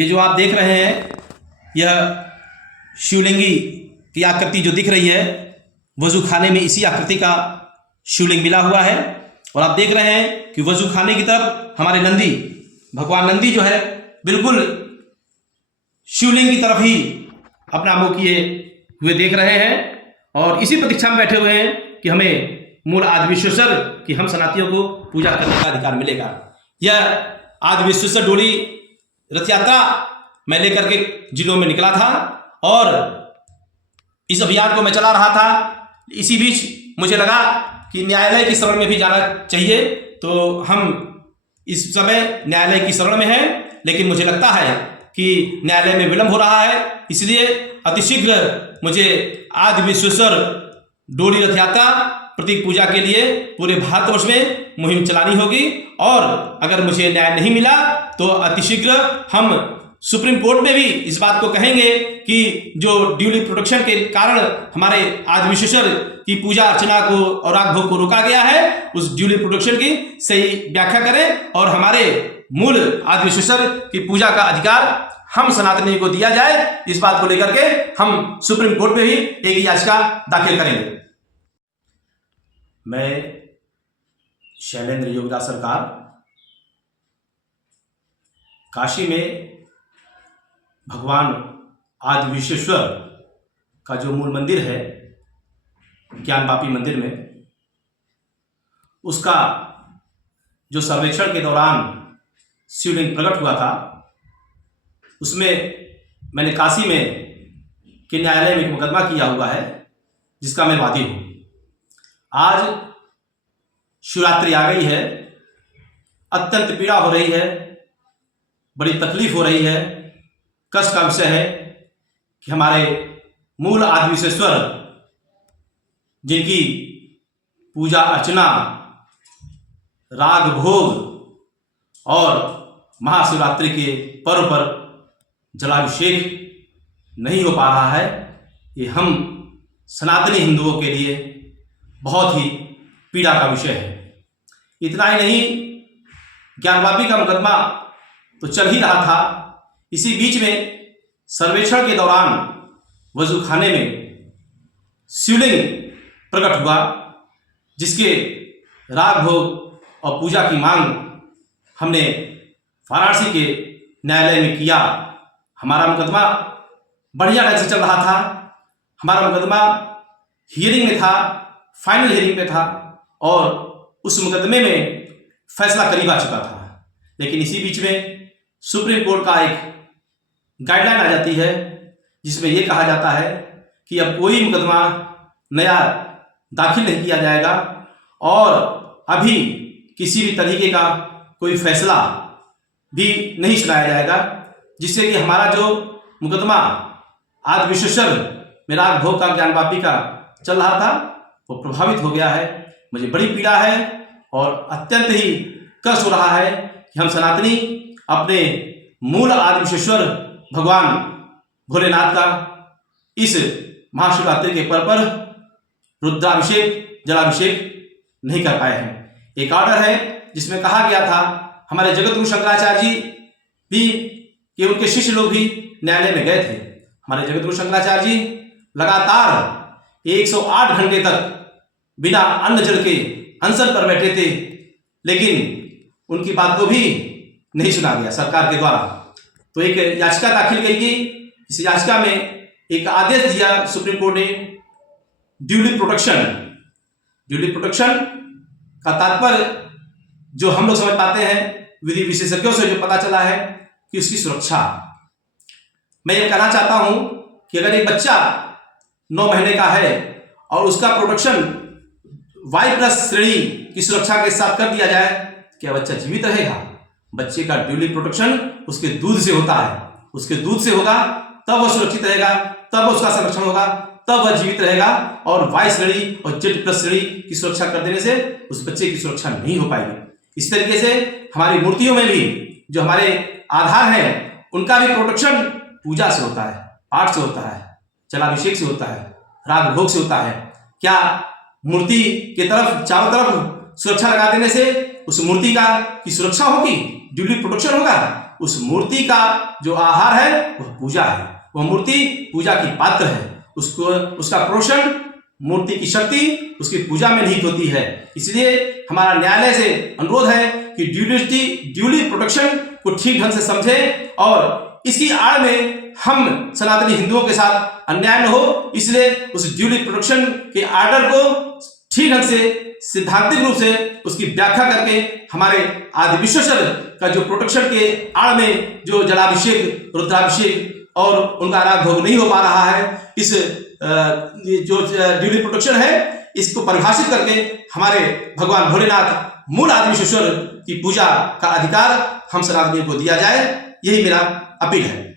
ये जो आप देख रहे हैं, यह शिवलिंगी की आकृति जो दिख रही है, वजू खाने में इसी आकृति का शिवलिंग मिला हुआ है। और आप देख रहे हैं कि वजू खाने की तरफ हमारे नंदी, भगवान नंदी जो है बिल्कुल शिवलिंग की तरफ ही अपना मुंह किए हुए देख रहे हैं और इसी प्रतीक्षा में बैठे हुए हैं कि हमें मूल आदि विश्वेश्वर की हम सनातियों को पूजा करने का अधिकार मिलेगा। यह आदि विश्वेश्वर डोली रथ यात्रा मैं लेकर के जिलों में निकला था और इस अभियान को मैं चला रहा था। इसी बीच मुझे लगा कि न्यायालय की शरण में भी जाना चाहिए, तो हम इस समय न्यायालय की शरण में हैं, लेकिन मुझे लगता है कि न्यायालय में विलंब हो रहा है, इसलिए अतिशीघ्र मुझे आदि विश्वेश्वर डोली रथ यात्रा प्रतीक पूजा के लिए पूरे भारतवर्ष में मुहिम चलानी होगी। और अगर मुझे न्याय नहीं मिला तो अतिशीघ्र हम सुप्रीम कोर्ट में भी इस बात को कहेंगे कि जो ड्यूली प्रोटेक्शन के कारण हमारे आदि विश्वेश्वर की पूजा अर्चना को और राग भोग को रोका गया है, उस ड्यूली प्रोटेक्शन की सही व्याख्या करें और हमारे मूल आदि विश्वेश्वर की पूजा का अधिकार हम सनातनी को दिया जाए। इस बात को लेकर के हम सुप्रीम कोर्ट में भी एक याचिका दाखिल करेंगे। मैं शैलेंद्र योगदास सरकार काशी में भगवान आदि विश्वेश्वर का जो मूल मंदिर है ज्ञानवापी मंदिर में, उसका जो सर्वेक्षण के दौरान शिवलिंग प्रकट हुआ था, उसमें मैंने काशी में के न्यायालय में एक मुकदमा किया हुआ है जिसका मैं वादी हूँ। आज शिवरात्रि आ गई है, अत्यंत पीड़ा हो रही है, बड़ी तकलीफ हो रही है। कष्ट का विषय है कि हमारे मूल आदि विश्वेश्वर जिनकी पूजा अर्चना, राग भोग और महाशिवरात्रि के पर्व पर जलाभिषेक नहीं हो पा रहा है, ये हम सनातनी हिंदुओं के लिए बहुत ही पीड़ा का विषय है। इतना ही नहीं, ज्ञानवापी का मुकदमा तो चल ही रहा था, इसी बीच में सर्वेक्षण के दौरान वजू खाने में शिवलिंग प्रकट हुआ, जिसके राग भोग और पूजा की मांग हमने वाराणसी के न्यायालय में किया। हमारा मुकदमा बढ़िया ढंग से चल रहा था, हमारा मुकदमा हियरिंग में था, फाइनल हियरिंग में था और उस मुकदमे में फैसला करीब आ चुका था। लेकिन इसी बीच में सुप्रीम कोर्ट का एक गाइडलाइन आ जाती है जिसमें यह कहा जाता है कि अब कोई मुकदमा नया दाखिल नहीं किया जाएगा और अभी किसी भी तरीके का कोई फैसला भी नहीं सुनाया जाएगा, जिससे कि हमारा जो मुकदमा आदि विश्वेश्वर में राग भोग का ज्ञानवापी का चल रहा था वो प्रभावित हो गया है। मुझे बड़ी पीड़ा है और अत्यंत ही कष्ट हो रहा है कि हम सनातनी अपने मूल आदि विश्वेश्वर भगवान भोलेनाथ का इस महाशिवरात्रि के पर्व पर रुद्राभिषेक, जलाभिषेक नहीं कर पाए हैं। एक ऑर्डर है जिसमें कहा गया था, हमारे जगतगुरु शंकराचार्य जी भी कि उनके शिष्य लोग भी न्यायालय में गए थे। हमारे जगतगुरु शंकराचार्य जी लगातार 108 घंटे तक बिना अन्न जल के अनशन पर बैठे थे, लेकिन उनकी बात को भी नहीं सुना गया सरकार के द्वारा। तो एक याचिका दाखिल की गई। इस याचिका में एक आदेश दिया सुप्रीम कोर्ट ने, ड्यूली प्रोटेक्शन का तात्पर्य जो हम लोग समझ पाते हैं विधि विशेषज्ञों से जो पता चला है कि उसकी सुरक्षा। मैं ये कहना चाहता हूं कि अगर एक बच्चा 9 महीने का है और उसका प्रोटेक्शन Y+ श्रेणी की सुरक्षा के साथ कर दिया जाए, क्या बच्चा जीवित रहेगा? बच्चे का ड्यूली प्रोटेक्शन उसके दूध से होता है, उसके दूध से होगा तब वह सुरक्षित रहेगा, तब उसका संरक्षण होगा, तब वह जीवित रहेगा। और Y श्रेणी और Z+ श्रेणी की सुरक्षा कर देने से उस बच्चे की सुरक्षा नहीं हो पाएगी। इस तरीके से हमारी मूर्तियों में भी जो हमारे आधार हैं उनका भी प्रोटेक्शन पूजा से होता है, पाठ से होता है, जलाभिषेक से होता है, राग भोग से होता है। क्या मूर्ति की तरफ चारों तरफ सुरक्षा लगा देने से उस मूर्ति का की सुरक्षा होगी, ड्यूली प्रोटेक्शन होगा? उस मूर्ति का जो आहार है वह पूजा है, वह मूर्ति पूजा की पात्र है। उसको उसका पोषण मूर्ति की शक्ति उसकी पूजा में निहित होती है। इसलिए हमारा न्यायालय से अनुरोध है कि ड्यूली प्रोटेक्शन को ठीक ढंग से समझें और इसकी आड़ में हम सनातनी हिंदुओं के साथ अन्याय न हो, इसलिए उस ड्यूली प्रोटेक्शन के आर्डर को ठीक ढंग से सिद्धांतिक रूप से उसकी व्याख्या करके हमारे आदि विश्वेश्वर का जो प्रोटेक्शन के आड़ में जो जलाभिषेक रुद्राभिषेक और उनका आराध भोग नहीं हो पा रहा है, इस जो ड्यूली प्रोटेक्शन है इसको परिभाषित करके हमारे भगवान भोलेनाथ मूल आदि विश्वेश्वर की पूजा का अधिकार हम सनातनियों को दिया जाए, यही मेरा अपील है।